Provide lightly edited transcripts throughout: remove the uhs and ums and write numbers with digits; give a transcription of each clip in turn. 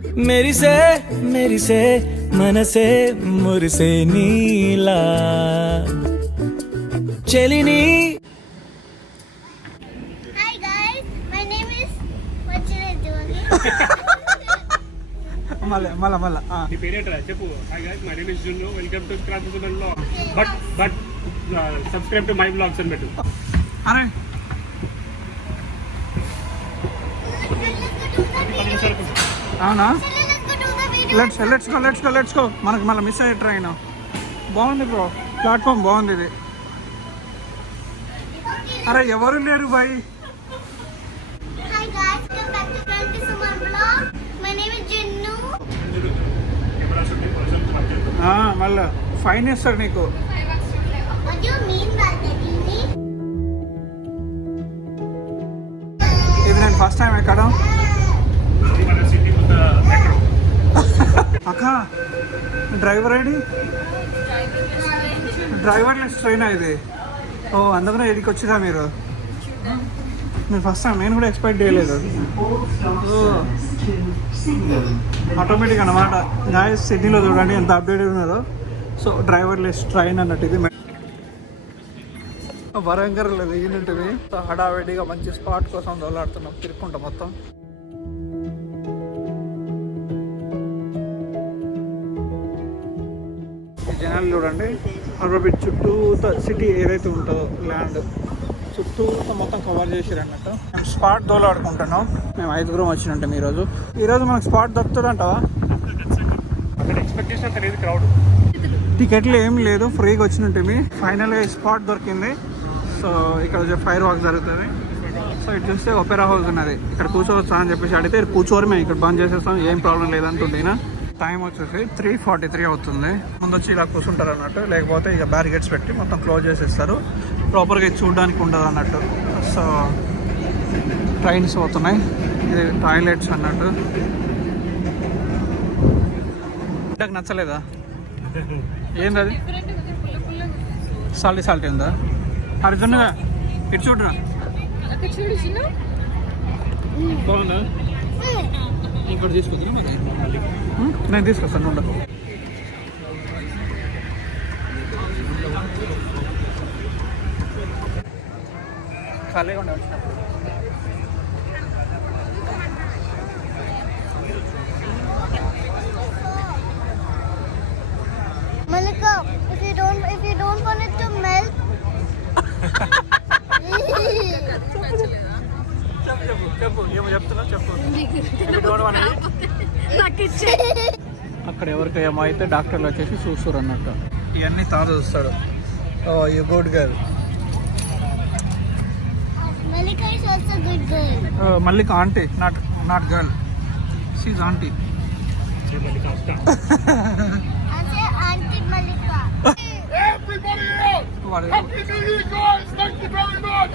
मेरी से मनसे मुरसे नीला चलिनी. Hi guys, my name is. What should I do again? మళ్ళా నీ పేరేంటరా చెప్పు. Hi guys, my name is Junnu. Welcome to Kranthi Suman vlog. But subscribe to my vlogs అని పెట్టు. అరే అవునా, లెట్స్ గో. మనకు మళ్ళీ మిస్ అయ్యే ట్రైన్ బాగుంది బ్రో, ప్లాట్ఫామ్ బాగుంది ఇది. అరే ఎవరు లేరు bye. Hi guys, welcome back to Krante Suman vlog. My name is Jinnu. మళ్ళీ ఫైన్ ఇస్తాడు నీకు. What do you mean by that, Dini? ఇది నేను ఫస్ట్ టైం ఎక్కడం. అక్క డ్రైవర్ ఐడి, డ్రైవర్లెస్ ట్రైన్ ఇది. ఓ అందుకనే ఇదికి వచ్చిరా మీరు. నేను ఫస్ట్ టైం, నేను కూడా ఎక్స్పెక్ట్ చేయలేదు. ఆటోమేటిక్ అన్నమాట. గాయస్ సిటీలో చూడండి ఎంత అప్డేటెడ్ ఉన్నదో. సో డ్రైవర్లెస్ ట్రైన్ అన్నట్టు ఇది. వరంగల్లో దిగినట్టువి. హడావిడిగా మంచి స్పాట్ కోసం దోలాడుతున్నాం, తిరుక్కుంటాం మొత్తం. జనాలు చూడండి, అరబిట్ చుట్టూ సిటీ ఏదైతే ఉంటుందో ల్యాండ్ చుట్టూ మొత్తం కవర్ చేసారు అన్నట్టు. మేము స్పాట్ దోలాడుకుంటున్నాం. మేము 5 వచ్చినట్టు ఈరోజు మనకు స్పాట్ దొరుకుతుందంటావా? ఎక్స్పెక్టేషన్ తెలియదు, క్రౌడ్. టికెట్లు ఏం లేదు, ఫ్రీగా వచ్చినట్టు. ఫైనల్గా స్పాట్ దొరికింది. సో ఇక్కడ ఫైర్ వాక్ జరుగుతుంది. సో ఇటు చూస్తే ఒపెరా హౌస్ ఉన్నది, ఇక్కడ కూర్చోవచ్చా అని చెప్పేసి అడిగితే కూర్చోరు, మేము ఇక్కడ బంద్ చేసేస్తాం, ఏం ప్రాబ్లం లేదంటుండేనా. టైం వచ్చేసి 3:43 అవుతుంది. ముందు వచ్చి ఇలా కూర్చుంటారు అన్నట్టు, లేకపోతే ఇక బ్యారిగేట్స్ పెట్టి మొత్తం క్లోజ్ చేసేస్తారు. ప్రాపర్గా ఇది చూడడానికి ఉండదు అన్నట్టు. సో ట్రైన్స్ పోతున్నాయి, ఇది టాయిలెట్స్ అన్నట్టు. నాకు నచ్చలేదా? ఏంది అది? సాల్టీ ఉందా? అర్జున్గా ఇటు చూడరా, బాగుందా? ఇక్కడ తీసుకొద్దా? నేను తీసుకొస్తాను ఉండ. ఖాళీగా ఉండే వచ్చినప్పుడు. Malika, if you don't want it to melt. చెప్పు ఏమో చెప్తున్నా, చెప్పు. అక్కడ ఎవరికి ఏమో అయితే డాక్టర్లు వచ్చేసి చూస్తారు అన్నట్టు. ఇవన్నీ తాను చూస్తాడు. Oh you good girl. Malika is also good girl. Mallika auntie, not girl, she's auntie. I say Auntie Malika. Everybody else! Happy New Year, guys! Thank you very much!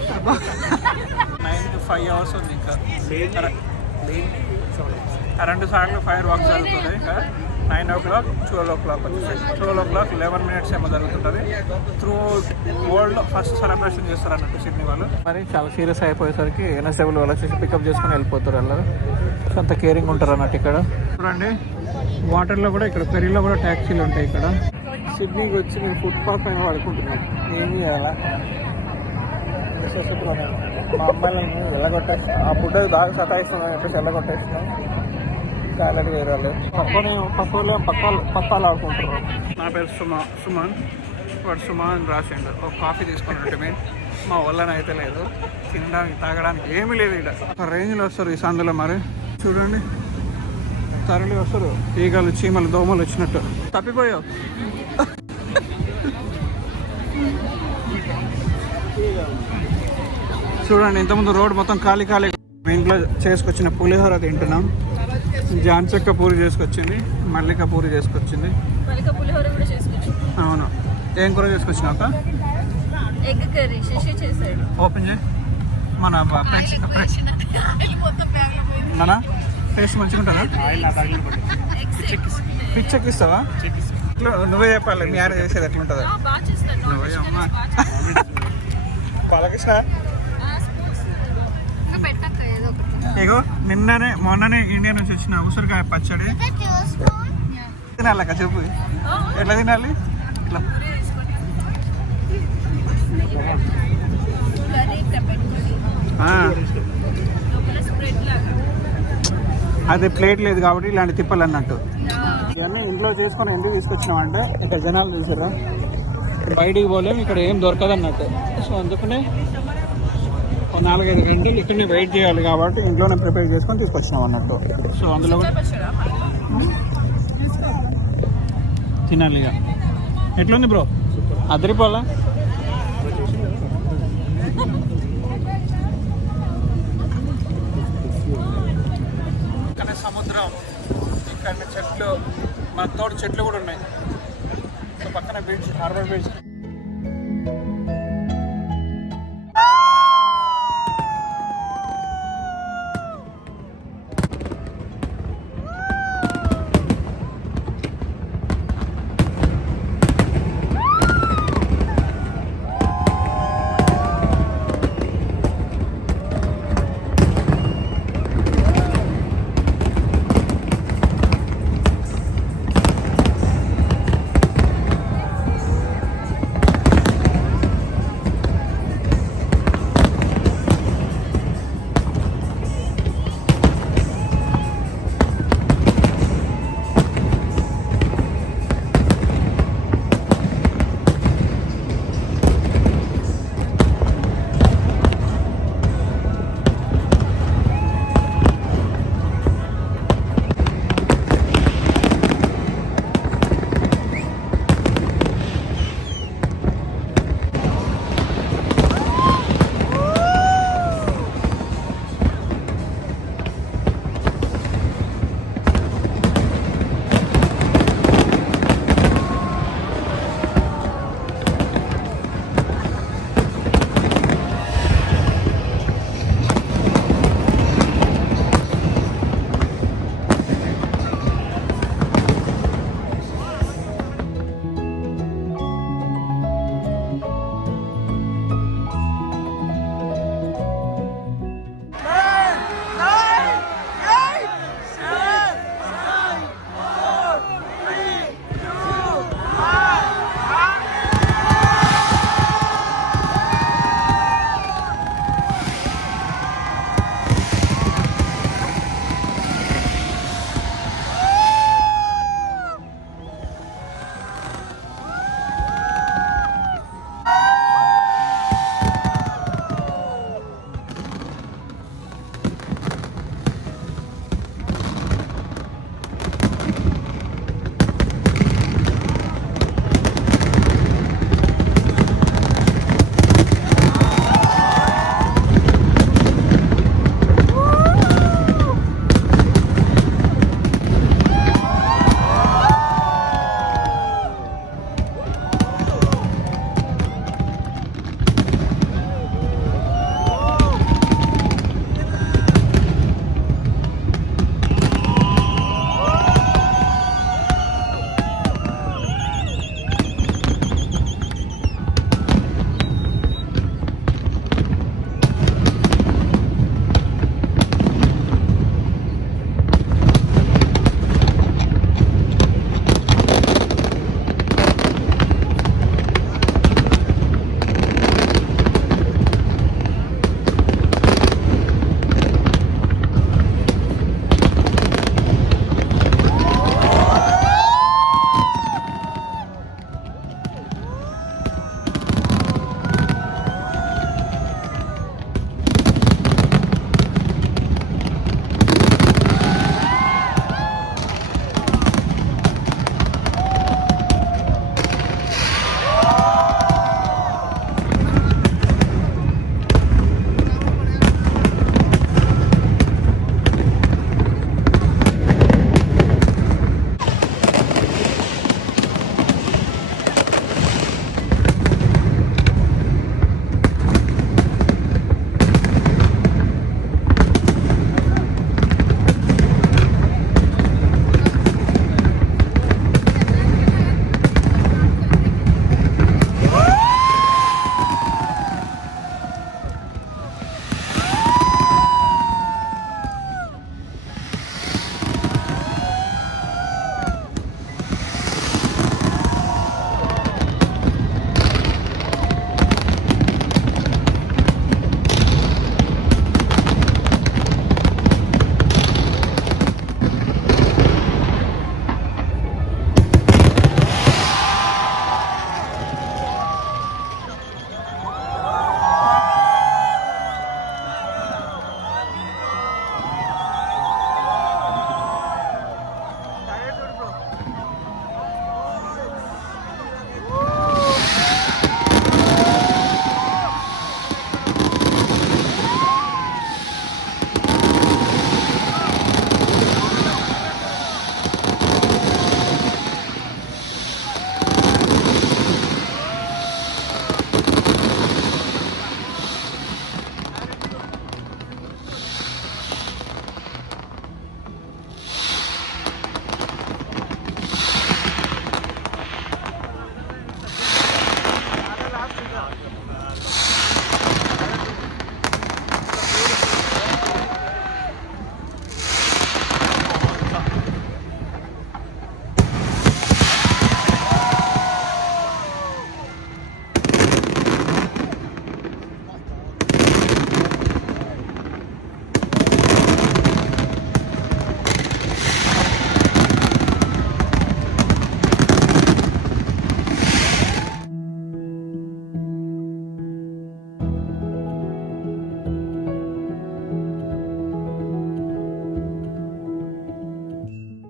9 to 5 hours ఉంది ఇంకా. 2 సార్లు ఫైర్ వాక్ జరుగుతుంది. ఇంకా 9 o'clock, 12 o'clock వచ్చేసి 12 o'clock 11 minutes ఏమో జరుగుతుంటుంది. Through world first celebration చేస్తారు అన్నట్టు సిడ్నీ వాళ్ళు. మరి చాలా సీరియస్ అయిపోయేసరికి ఎన్ఎస్డబ్ల్యూ వాళ్ళు వచ్చేసి పికప్ చేసుకుని వెళ్ళిపోతారు. వాళ్ళు అంత కేరింగ్ ఉంటారు అన్నట్టు. ఇక్కడ చూడండి, వాటర్లో కూడా, ఇక్కడ పెరిలో కూడా ట్యాక్సీలు ఉంటాయి. ఇక్కడ సిడ్నీకి వచ్చి మేము ఫుట్పాత్ పైన పడుకుంటున్నాం. ఏమి చేయాలా? మా అమ్మాయిలను వెళ్ళగొట్టేస్తాం. ఆ ఫుడ్ బాగా సతాయిస్తున్నాం చెప్పేసి వెళ్ళగొట్టేస్తున్నాం. కాలరీ వేరాలి పక్కలు ఆడుకుంటున్నాం. నా పేరు సుమన్. వాడు సుమన్ రాసిండు. ఒక కాఫీ తీసుకున్నట్టు మా వల్లన అయితే లేదు, తినడానికి తాగడానికి ఏమీ లేదు. ఇక్కడ ఒక రేంజ్లో వస్తారు ఈ సందులో. మరి చూడండి, తరలి వస్తారు ఈగలు, చీమలు, దోమలు వచ్చినట్టు. తప్పిపోయావు. చూడండి, ఇంతకుముందు రోడ్ మొత్తం ఖాళీ. ఇంట్లో చేసుకొచ్చిన పులిహోర తింటున్నాం. జాన్ చెక్క పూరి చేసుకొచ్చింది, మల్లిక పూరి చేసుకొచ్చింది. అవును. ఏం కూర చేసుకొచ్చినాక? ఎగ్ కర్రీ శశి చేశాడు. ఓపెన్ చేయి. మన టేస్ట్ మంచిగా ఉంటుందా? పిచ్చెక్కిస్తావా? ఇట్లా నువ్వే చెప్పాలి, మీ ఆడ చేసేది ఎట్లుంటుందో. నువ్వే అమ్మా. బాలకృష్ణ ఇంకా పెట్టక్క ఏదో ఒకటి. ఇగో మొన్ననే ఇండియా నుంచి వచ్చిన ఉసిరికాయ పచ్చడి Is it your spoon? తినాలక్క చెప్పు ఎట్లా తినాలి ఇట్లా కర్రీ ఇక్కడ పెట్టుకోండి. ఆ, లోపల స్ప్రెడ్ లాగా. అది ప్లేట్ లేదు కాబట్టి ఇలాంటి తిప్పలు అన్నట్టు ఇవన్నీ ఇంట్లో చేసుకొని ఎందుకు తీసుకొచ్చినాం అంటే ఇక్కడ జనాలు చూసారా బయటికి పోలేము ఇక్కడ ఏం దొరకదు అన్నట్టు. సో అందుకనే ఒక 4-5 గంటలు ఇక్కడనే వెయిట్ చేయాలి కాబట్టి ఇంట్లోనే ప్రిపేర్ చేసుకొని తీసుకొచ్చినాం అన్నట్టు. సో అందులో కూడా తినాలి ఇక. ఎట్లుంది బ్రో అదిరిపోలా? ఇక్కడ సముద్రం, ఇక్కడ చెట్లు, మన తోటి చెట్లు కూడా ఉన్నాయి. సో పక్కన బీచ్, హార్బర్ బీచ్.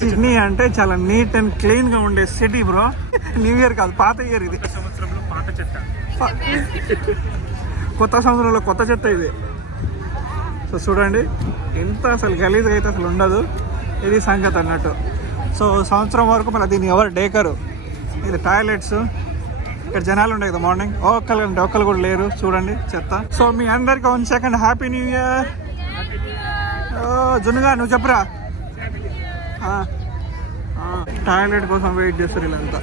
సిడ్నీ అంటే చాలా నీట్ అండ్ క్లీన్ గా ఉండే సిటీ బ్రో. న్యూ ఇయర్ కాదు, పాత ఇయర్ ఇది. సంవత్సరంలో పాత చెత్త. కొత్త సంవత్సరంలో కొత్త చెత్త ఇది. సో చూడండి ఎంత అసలు గలీజ్గా అయితే అసలు ఉండదు. ఇది సంగతి అన్నట్టు. సో సంవత్సరం వరకు మళ్ళీ దీన్ని ఎవరు డేకరు. ఇది టాయిలెట్స్. ఇక్కడ జనాలు ఉండే కదా మార్నింగ్, ఒక్కరు కూడా లేరు. చూడండి చెత్త. సో మీ అందరికి 1 సెకండ్ హ్యాపీ న్యూ ఇయర్. జున్నుగా నువ్వు చెప్పురా. టాయిలెట్ కోసం వెయిట్ చేస్తారు వీళ్ళంతా.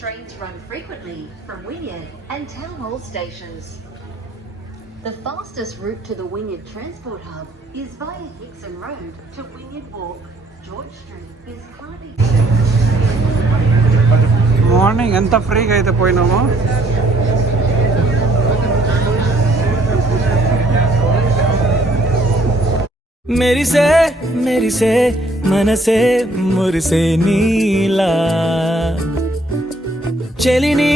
Trains run frequently from Wynyard and Town Hall stations. The fastest route to the Wynyard Transport Hub is via Hickson Road to Wynyard Walk. George Street is currently... morning ఎంత ఫ్రీగా అయితే పోయినామో మెరిసే మెరిసే మనసే మురిసే నీలా చెలిని